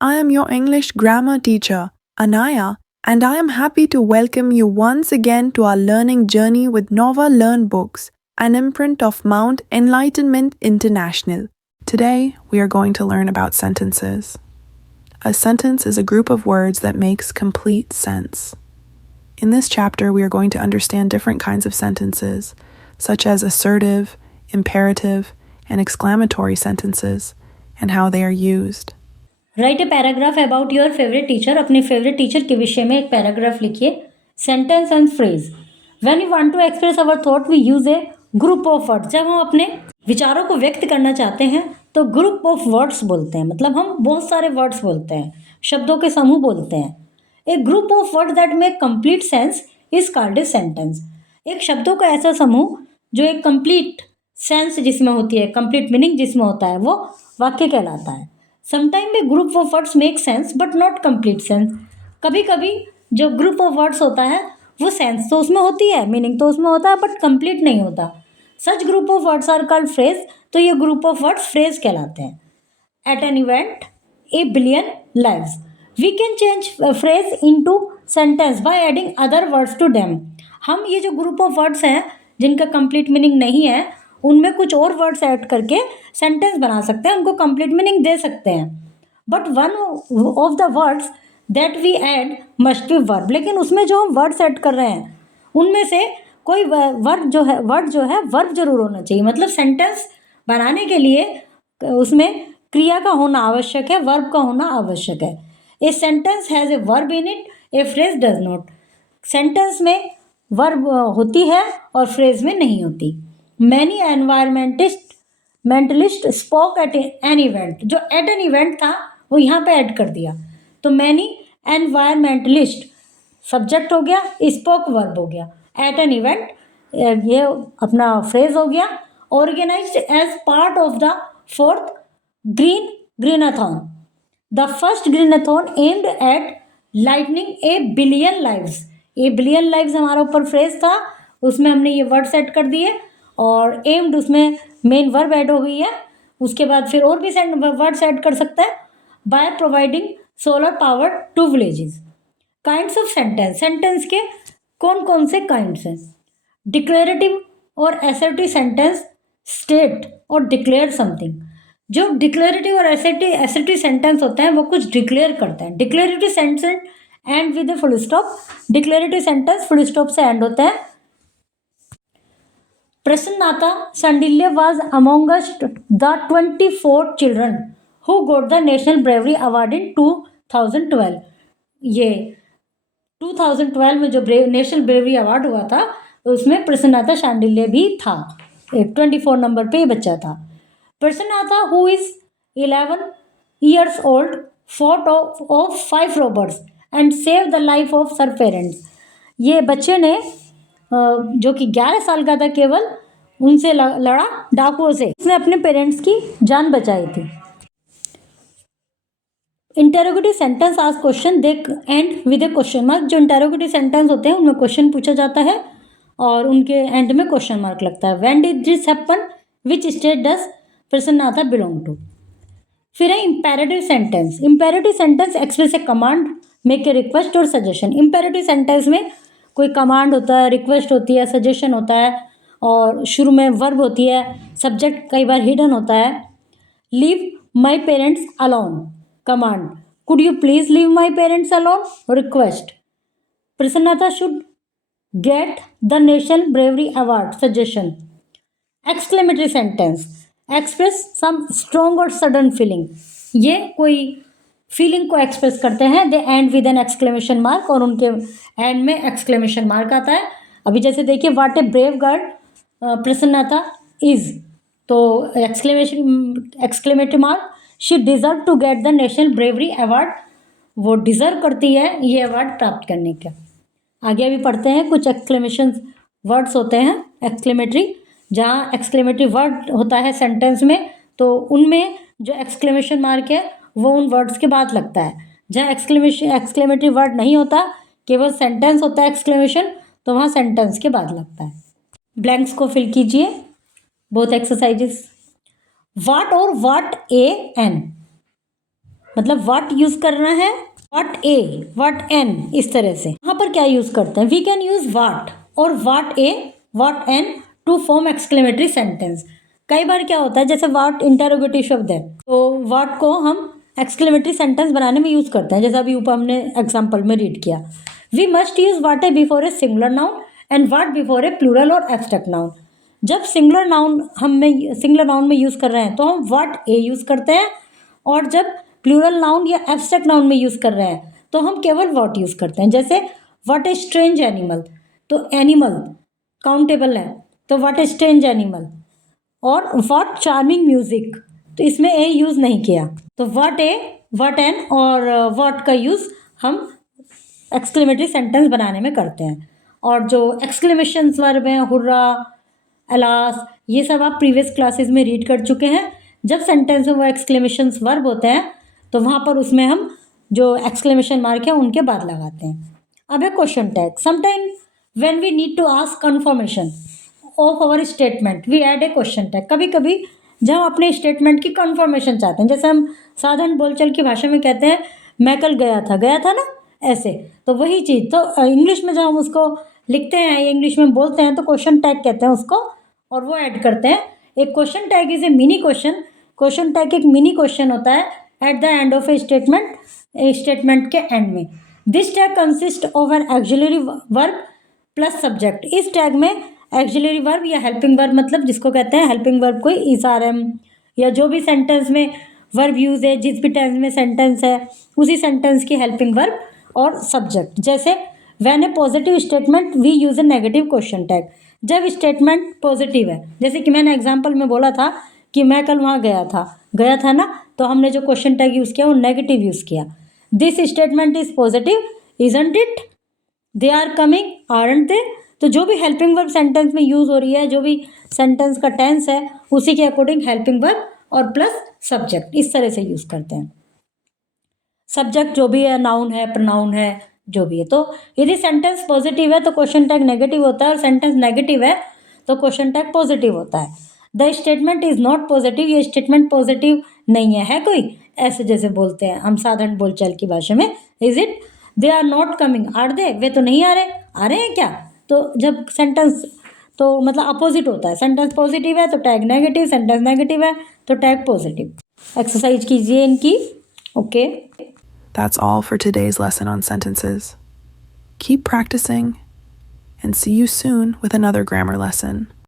I am your English grammar teacher, Anaya, and I am happy to welcome you once again to our learning journey with Nova Learn Books, an imprint of Mount Enlightenment International. Today, we are going to learn about sentences. A sentence is a group of words that makes complete sense. In this chapter, we are going to understand different kinds of sentences, such as assertive, imperative, and exclamatory sentences, and how they are used. Write a paragraph about your favourite teacher. अपने favourite teacher के विषय में एक paragraph लिखिए. Sentence and phrase. When you want to express our thought we use a group of words. जब हम अपने विचारों को व्यक्त करना चाहते हैं तो ग्रुप ऑफ वर्ड्स बोलते हैं. मतलब हम बहुत सारे वर्ड्स बोलते हैं, शब्दों के समूह बोलते हैं. A group of word that make complete sense is called a sentence. एक शब्दों का ऐसा समूह जो एक कंप्लीट सेंस जिसमें होती है, कंप्लीट मीनिंग जिसमें होता है, वो वाक्य कहलाता है. Sometime A group of words make sense but not complete sense. कभी कभी जो ग्रुप ऑफ वर्ड्स होता है वो सेंस तो उसमें होती है, मीनिंग तो उसमें होता है, बट कंप्लीट नहीं होता. Such group of words are called phrase. तो ये ग्रुप ऑफ वर्ड्स फ्रेज कहलाते हैं. At an event a billion lives. We can change phrase into sentence by adding other words to them. हम ये जो group of words हैं जिनका complete meaning नहीं है, उनमें कुछ और वर्ड्स ऐड करके सेंटेंस बना सकते हैं, उनको कंप्लीट मीनिंग दे सकते हैं. But one of the words that we add must be verb. लेकिन उसमें जो हम वर्ड्स ऐड कर रहे हैं उनमें से कोई वर्ड जो है वर्ब जरूर होना चाहिए. मतलब सेंटेंस बनाने के लिए उसमें क्रिया का होना आवश्यक है, वर्ब का होना आवश्यक है. A sentence has a verb in it, A phrase does not. Sentence में वर्ब होती है और फ्रेज में नहीं होती. Many mentalist spoke at an event. जो एट एन इवेंट था वो यहाँ पे ऐड कर दिया. तो मैनी एनवायरमेंटलिस्ट सब्जेक्ट हो गया, स्पोक वर्ब हो गया, एट एन इवेंट ये अपना फ्रेज हो गया. Organised as part of the fourth Greenathon. The first Greenathon aimed at lighting a billion lives. A billion lives हमारा ऊपर फ्रेज था, उसमें हमने ये वर्ड सेट कर दिए और एम्ड उसमें मेन वर्ब ऐड हो गई है. उसके बाद फिर और भी वर्ड्स ऐड कर सकता है. By providing solar power to villages. Kinds of sentence. Sentence के कौन कौन से काइंड्स हैं? डिक्लेरेटिव और एसर्टिव सेंटेंस स्टेट और डिक्लेयर समथिंग. जो डिक्लेरेटिव और एसर्टिव सेंटेंस होते हैं वो कुछ डिक्लेयर करते हैं. Declarative sentence end with a full stop. Declarative sentence full stop से एंड होता है. Prasanatha Shandilya was amongst the 24 children who got the National Bravery Award in 2012. ये 2012 में जो नेशनल ब्रेवरी अवार्ड हुआ था उसमें प्रसन्नाथा शांडिल्य भी था. 24 नंबर पे ये बच्चा था. प्रसन्नाथा who is 11 years old fought off 5 robbers and saved the life of her parents. ये बच्चे ने जो कि 11 साल का था केवल, उनसे लड़ा डाकुओं से. उसने अपने पेरेंट्स की जान बचाई थी. इंटेरोगेटिव सेंटेंस आज question they end with A question mark. जो इंटेरोगेटिव सेंटेंस होते हैं उनमें क्वेश्चन पूछा जाता है और उनके एंड में क्वेश्चन मार्क लगता है. When did this happen, which state does Prasannatha belong to. फिर है imperative sentence. Imperative sentence express a command, make a request और सजेशन. इंपेरेटिव सेंटेंस में कोई कमांड होता है, रिक्वेस्ट होती है, सजेशन होता है और शुरू में वर्ब होती है. सब्जेक्ट कई बार हिडन होता है. Leave my parents alone command. Could you please leave my parents alone request. Prasannata should get the national bravery award suggestion. Exclamatory sentence express some strong और सडन फीलिंग. ये कोई फीलिंग को express करते हैं. They end with an exclamation mark और उनके and में exclamation mark आता है. अभी जैसे देखिए, what a brave girl Prasannata is, तो exclamatory mark. She deserve to get the national bravery award. वो डिजर्व करती है ये अवार्ड प्राप्त करने का. आगे अभी पढ़ते हैं. कुछ एक्सक्लेमेशन वर्ड्स होते हैं एक्सक्लेमेटरी. जहाँ एक्सक्लेमेटरी वर्ड होता है सेंटेंस में तो उनमें जो एक्सक्लेमेशन मार्क है वो उन वर्ड्स के बाद लगता है. जहाँ एक्सक्लेमेटरी वर्ड नहीं होता, केवल सेंटेंस होता है एक्सक्लेमेशन, तो वहाँ सेंटेंस के बाद लगता है. ब्लैंक्स को फिल कीजिए. Both exercises. वाट और वाट ए एन. मतलब व्हाट यूज करना है, व्हाट ए, व्हाट एन, इस तरह से। यहाँ पर क्या यूज करते हैं, वी कैन यूज व्हाट और what a, what an to form exclamatory sentence. कई बार क्या होता है, जैसे व्हाट इंटरोगेटिव शब्द है, तो व्हाट को हम एक्सक्लेमेटरी सेंटेंस बनाने में यूज करते हैं, जैसा अभी ऊपर हमने एग्जाम्पल में रीड किया। We must use what a before a singular noun and what before a plural और एब्स्ट्रैक्ट नाउन। जब सिंगुलर नाउन में यूज कर रहे हैं तो हम व्हाट ए यूज करते हैं, और जब प्लूरल नाउन या एब्स्ट्रैक्ट नाउन में यूज कर रहे हैं तो हम केवल व्हाट यूज करते हैं। जैसे व्हाट ए स्ट्रेंज एनिमल, तो एनिमल काउंटेबल है, तो व्हाट ए स्ट्रेंज एनिमल। और व्हाट चार्मिंग म्यूजिक, तो इसमें ए यूज नहीं किया, तो व्हाट ए, व्हाट एन और व्हाट का यूज हम एक्सक्लेमेटरी सेंटेंस बनाने में करते हैं। और जो एक्सक्लेमेशन वर्ब हैं, हुर्रा, अलास, ये सब आप प्रीवियस क्लासेस में रीड कर चुके हैं। जब सेंटेंस में वो एक्सक्लेमेशन वर्ब होते हैं तो वहाँ पर उसमें हम जो एक्सक्लेमेशन मार्क है उनके बाद लगाते हैं। अब है question tag. Sometime when we need to ask confirmation of our statement we add a question tag. कभी कभी जब हम अपने स्टेटमेंट की कंफर्मेशन चाहते हैं, जैसे हम साधारण बोलचाल की भाषा में कहते हैं मैं कल गया था ना, ऐसे, तो वही चीज़ तो इंग्लिश में जब हम उसको लिखते हैं या इंग्लिश में बोलते हैं तो क्वेश्चन टैग कहते हैं उसको, और वो ऐड करते हैं। एक question tag is a mini question. Question tag एक मिनी क्वेश्चन होता है at the end of a statement के एंड में। This tag consist of an auxiliary verb plus subject. इस टैग में एक्सिलरी वर्ब या हेल्पिंग वर्ब, मतलब जिसको कहते हैं हेल्पिंग वर्ब, कोई ईसारम या जो भी सेंटेंस में वर्ब यूज है, जिस भी टेंस में सेंटेंस है उसी सेंटेंस की हेल्पिंग वर्ब और सब्जेक्ट। जैसे when a positive statement we use a negative question tag. जब स्टेटमेंट पॉजिटिव है, जैसे कि मैंने एग्जांपल में बोला था कि मैं कल वहाँ गया था ना, तो हमने जो क्वेश्चन टैग यूज़ किया वो नेगेटिव यूज़ किया। This statement is positive isn't it, they are coming aren't they. तो जो भी हेल्पिंग वर्ब सेंटेंस में यूज़ हो रही है, जो भी सेंटेंस का टेंस है उसी के अकॉर्डिंग हेल्पिंग वर्ब और प्लस सब्जेक्ट, इस तरह से यूज़ करते हैं। सब्जेक्ट जो भी है, नाउन है, प्रोनाउन है, जो भी है। तो यदि सेंटेंस पॉजिटिव है तो क्वेश्चन टैग नेगेटिव होता है, और सेंटेंस नेगेटिव है तो क्वेश्चन टैग पॉजिटिव होता है। The statement is not positive, ये स्टेटमेंट पॉजिटिव नहीं है कोई, ऐसे जैसे बोलते हैं हम साधारण बोलचाल की भाषा में। Is it, they are not coming, are they, वे तो नहीं आ रहे हैं क्या। तो जब सेंटेंस तो मतलब अपोजिट होता है, सेंटेंस पॉजिटिव है तो टैग नेगेटिव, सेंटेंस नेगेटिव है तो टैग पॉजिटिव। एक्सरसाइज कीजिए इनकी। Okay, That's all for today's lesson on sentences. Keep practicing and see you soon with another grammar lesson.